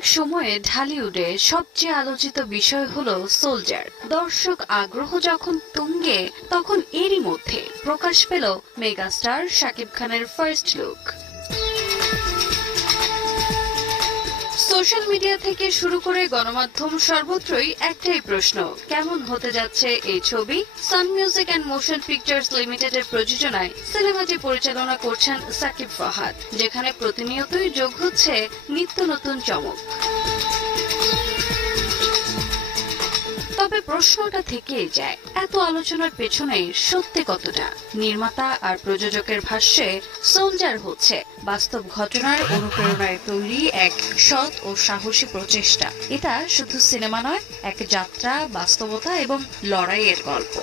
সাম্প্রতিক সময়ে ঢালিউডে সবচেয়ে আলোচিত বিষয় হলো সোলজার। দর্শক আগ্রহ যখন তুঙ্গে, তখন এরই মধ্যে প্রকাশ পেল মেগাস্টার শাকিব খানের ফার্স্ট লুক। সোশ্যাল মিডিয়া থেকে শুরু করে গণমাধ্যম সর্বত্রই একটাই প্রশ্ন, কেমন হতে যাচ্ছে এই ছবি? সান মিউজিক অ্যান্ড মোশন পিকচার্স লিমিটেডের প্রযোজনায় সিনেমাটি পরিচালনা করছেন সাকিব ফাহাদ, যেখানে প্রতিনিয়তই যোগ হচ্ছে নিত্য নতুন চমক। তবে প্রশ্নটা থেকেই যায়, এত আলোচনার পেছনে সত্যি কতটা? নির্মাতা আর প্রযোজকের ভাষ্যে সোলজার হচ্ছে বাস্তব ঘটনার অনুপ্রেরণায় তৈরি এক সৎ ও সাহসী প্রচেষ্টা। এটা শুধু সিনেমা নয়, এক যাত্রা, বাস্তবতা এবং লড়াইয়ের গল্প।